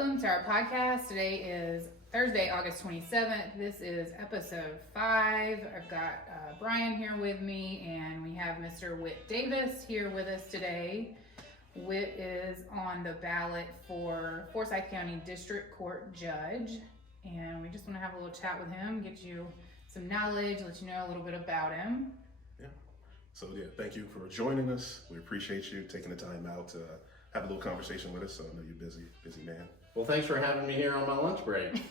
Welcome to our podcast. Today is Thursday, August 27th. This is episode 5. I've got Brian here with me, and we have Mr. Whit Davis here with us today. Whit is on the ballot for Forsyth County District Court Judge, and we just want to have a little chat with him, get you some knowledge, let you know a little bit about him. So thank you for joining us. We appreciate you taking the time out to have a little conversation with us. So I know you're busy man. Well, thanks for having me here on my lunch break.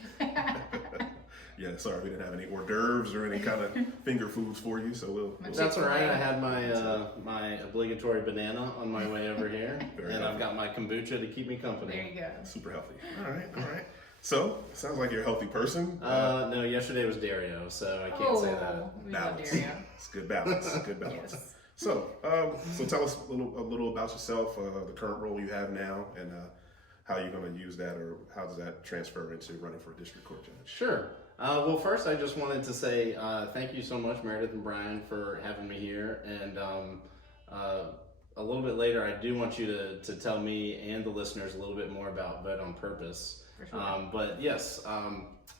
Yeah, sorry we didn't have any hors d'oeuvres or any kind of finger foods for you. So we'll That's all right. I had my obligatory banana on my way over here, and I've got my kombucha to keep me company. There you go. Super healthy. All right. So sounds like you're a healthy person. No, yesterday was Dario, so I can't say that. We love Balance. Dario. It's good balance. Good balance. Yes. So tell us a little about yourself, the current role you have now, and how you're going to use that, or how does that transfer into running for a district court judge? Sure. Well, first I just wanted to say thank you so much, Meredith and Brian, for having me here. And a little bit later, I do want you to tell me and the listeners a little bit more about Vote on Purpose. For sure. But yes,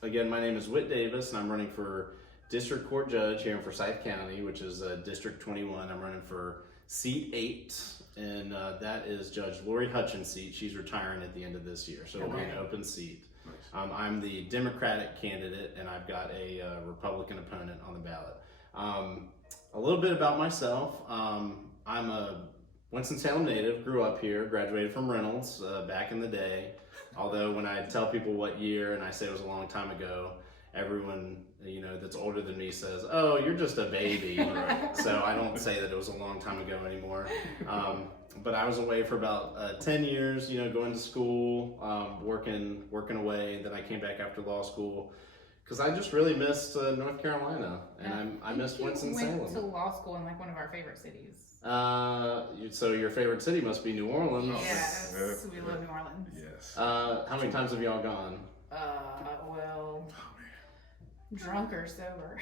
again, my name is Whit Davis, and I'm running for District Court Judge here in Forsyth County, which is District 21. I'm running for seat 8, and that is Judge Lori Hutchins' seat. She's retiring at the end of this year, so it'll be an open seat. Nice. I'm the Democratic candidate, and I've got a Republican opponent on the ballot. A little bit about myself. I'm a Winston-Salem native, grew up here, graduated from Reynolds back in the day. Although when I tell people what year and I say it was a long time ago, everyone that's older than me says, "Oh, you're just a baby." Right. So I don't say that it was a long time ago anymore. But I was away for about 10 years, going to school, working away. And then I came back after law school because I just really missed North Carolina, and I missed Winston-Salem. You went to law school in one of our favorite cities. So your favorite city must be New Orleans. Yes, we love New Orleans. Yes. How many times have y'all gone? Well, drunk or sober.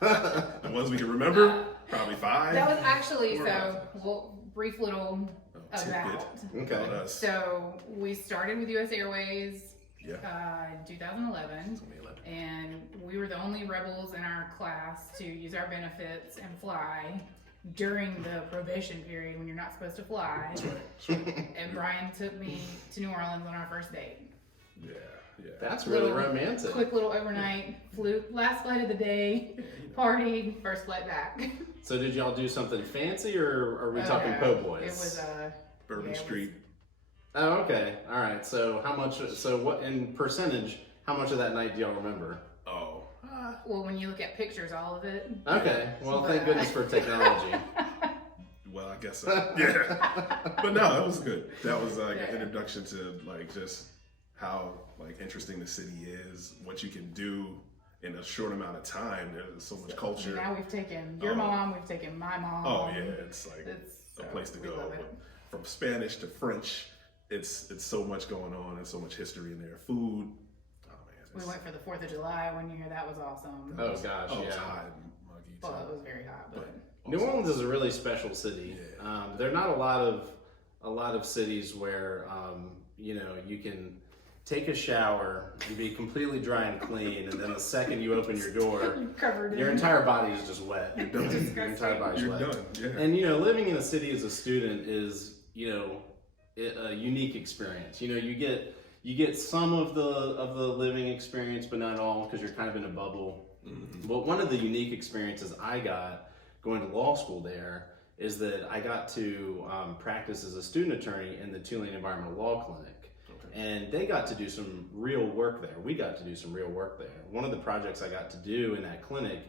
The ones we can remember, probably 5. That was actually, brief little tidbit. about. Okay. About us. So we started with U.S. Airways Yeah. in 2011, 2011. and we were the only rebels in our class to use our benefits and fly during the probation period when you're not supposed to fly. That's right. And Brian took me to New Orleans on our first date. Yeah. That's really romantic. Quick little overnight flew, last flight of the day, partied, first flight back. So did y'all do something fancy, or are we talking po' boys? It was Bourbon Street. Oh, okay. All right. So how much? So what in percentage? How much of that night do y'all remember? Oh. well, when you look at pictures, all of it. Okay. Well, thank goodness for technology. Well, I guess so. Yeah. But no, that was good. That was an introduction to just how interesting the city is, what you can do in a short amount of time. There's so much culture. Now we've taken your mom, we've taken my mom. Oh yeah, it's a place to go. From Spanish to French, it's so much going on and so much history in there. Food. Oh man. We went for the 4th of July one year. That was awesome. Oh gosh, It's yeah. hot and muggy. Well, it was very hot, but New Orleans is a really special city. Yeah. There are not a lot of cities where you can take a shower and be completely dry and clean, and then the second you open your door, your entire body is just wet. You're done. Your entire body's You're wet. done. Yeah. And living in a city as a student is a unique experience. You get some of the living experience, but not all, because you're kind of in a bubble. Mm-hmm. But one of the unique experiences I got going to law school there is that I got to practice as a student attorney in the Tulane Environmental Law Clinic. And they got to do some real work there. We got to do some real work there. One of the projects I got to do in that clinic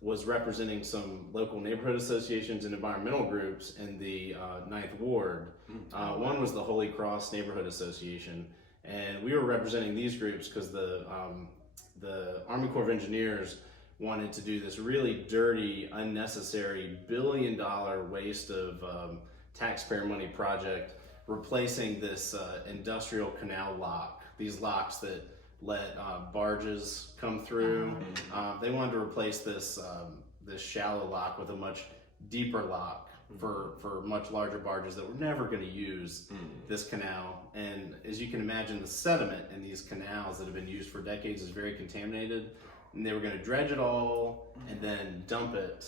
was representing some local neighborhood associations and environmental groups in the 9th Ward. One was the Holy Cross Neighborhood Association. And we were representing these groups because the Army Corps of Engineers wanted to do this really dirty, unnecessary billion-dollar waste of taxpayer money project, replacing this industrial canal lock, these locks that let barges come through. They wanted to replace this shallow lock with a much deeper lock for much larger barges that were never going to use this canal. And as you can imagine, the sediment in these canals that have been used for decades is very contaminated, and they were going to dredge it all and then dump it.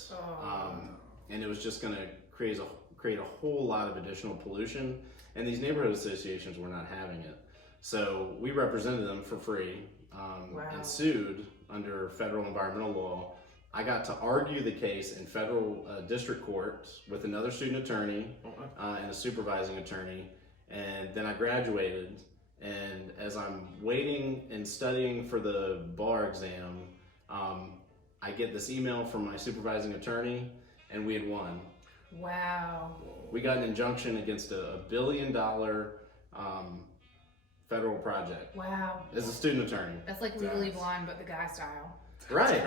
And it was just going to create a whole lot of additional pollution, and these neighborhood associations were not having it. So we represented them for free and sued under federal environmental law. I got to argue the case in federal district court with another student attorney and a supervising attorney, and then I graduated. And as I'm waiting and studying for the bar exam, I get this email from my supervising attorney, and we had won. Wow. We got an injunction against a $1 billion federal project. Wow. As a student attorney. That's like Legally Blonde, but the guy style. Right.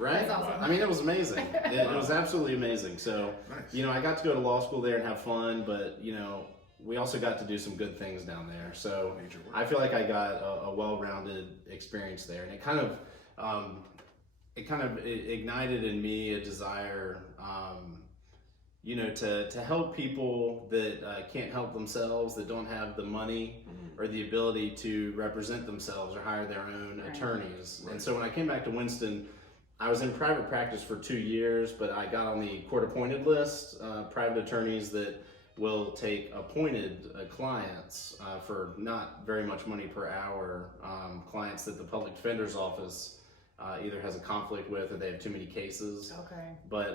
That's awesome. I mean, it was amazing. It was absolutely amazing. So, I got to go to law school there and have fun, but, we also got to do some good things down there. So I feel like I got a well-rounded experience there, and it kind of ignited in me a desire, to help people that can't help themselves, that don't have the money or the ability to represent themselves or hire their own attorneys. And so when I came back to Winston, I was in private practice for 2 years, but I got on the court-appointed list, private attorneys that will take appointed clients for not very much money per hour, clients that the public defender's office either has a conflict with or they have too many cases. Okay. But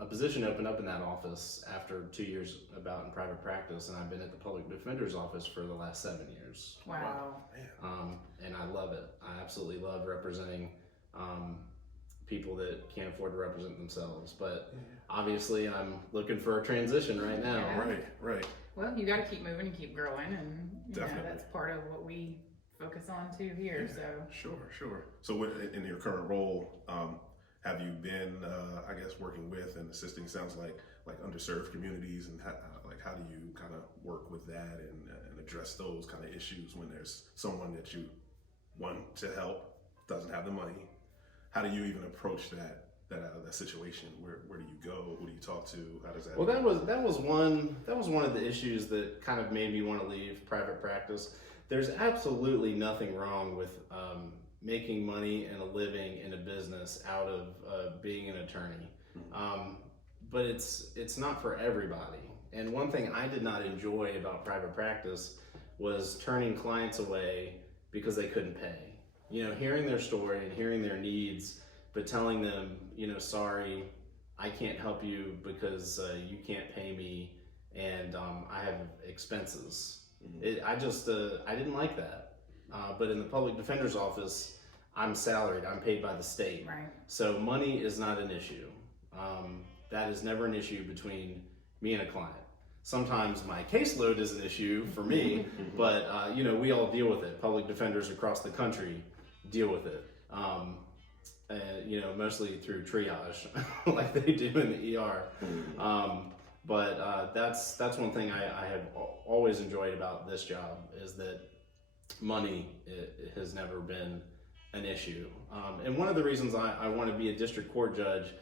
a position opened up in that office after 2 years about in private practice, and I've been at the public defender's office for the last 7 years. Wow. And I love it. I absolutely love representing people that can't afford to represent themselves. But obviously I'm looking for a transition right now. Yeah. Right. Well, you got to keep moving and keep growing, and Definitely. that's part of what we focus on too here. So Sure. So in your current role, have you been, working with and assisting? Sounds like underserved communities, and how do you kind of work with that and address those kind of issues when there's someone that you want to help doesn't have the money? How do you even approach that situation? Where do you go? Who do you talk to? How does that? Well, that was one of the issues that kind of made me want to leave private practice. There's absolutely nothing wrong with making money and a living in a business out of being an attorney, but it's not for everybody. And one thing I did not enjoy about private practice was turning clients away because they couldn't pay. Hearing their story and hearing their needs, but telling them, sorry, I can't help you because you can't pay me, and I have expenses. I didn't like that. But in the public defender's office, I'm salaried. I'm paid by the state. Right. So money is not an issue. That is never an issue between me and a client. Sometimes my caseload is an issue for me, but we all deal with it. Public defenders across the country deal with it. Mostly through triage, like they do in the ER. But that's one thing I have always enjoyed about this job, is that money has never been an issue. And one of the reasons I want to be a district court judge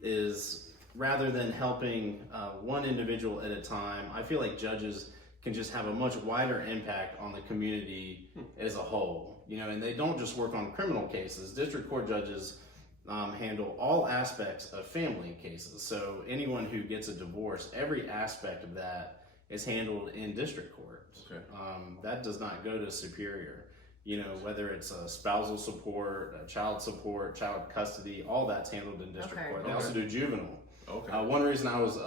is, rather than helping one individual at a time, I feel like judges can just have a much wider impact on the community as a whole. And they don't just work on criminal cases. District court judges handle all aspects of family cases. So anyone who gets a divorce, every aspect of that is handled in district court. Okay. That does not go to superior. Whether it's spousal support, child custody, all that's handled in district court. They also do juvenile. Okay. One reason I was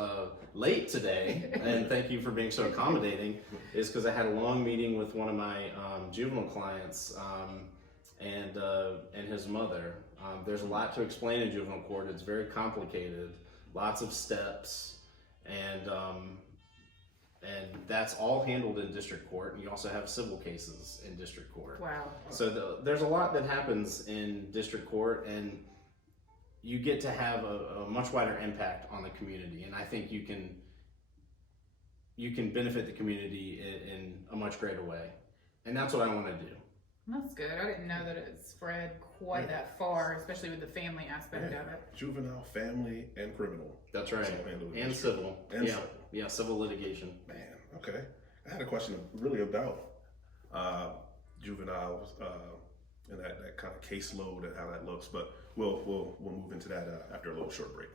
late today, and thank you for being so accommodating, is because I had a long meeting with one of my juvenile clients and his mother. There's a lot to explain in juvenile court. It's very complicated, lots of steps, and that's all handled in district court. And you also have civil cases in district court. wow. So there's a lot that happens in district court, and you get to have a much wider impact on the community. And I think you can benefit the community in a much greater way. And that's what I want to do. That's good. I didn't know that it spread quite that far, especially with the family aspect of it. Juvenile, family, and criminal. That's right. So handled in And district. civil. And yeah. civil. Yeah, civil litigation. Man, okay. I had a question really about juveniles and that kind of caseload and how that looks, but we'll move into that after a little short break.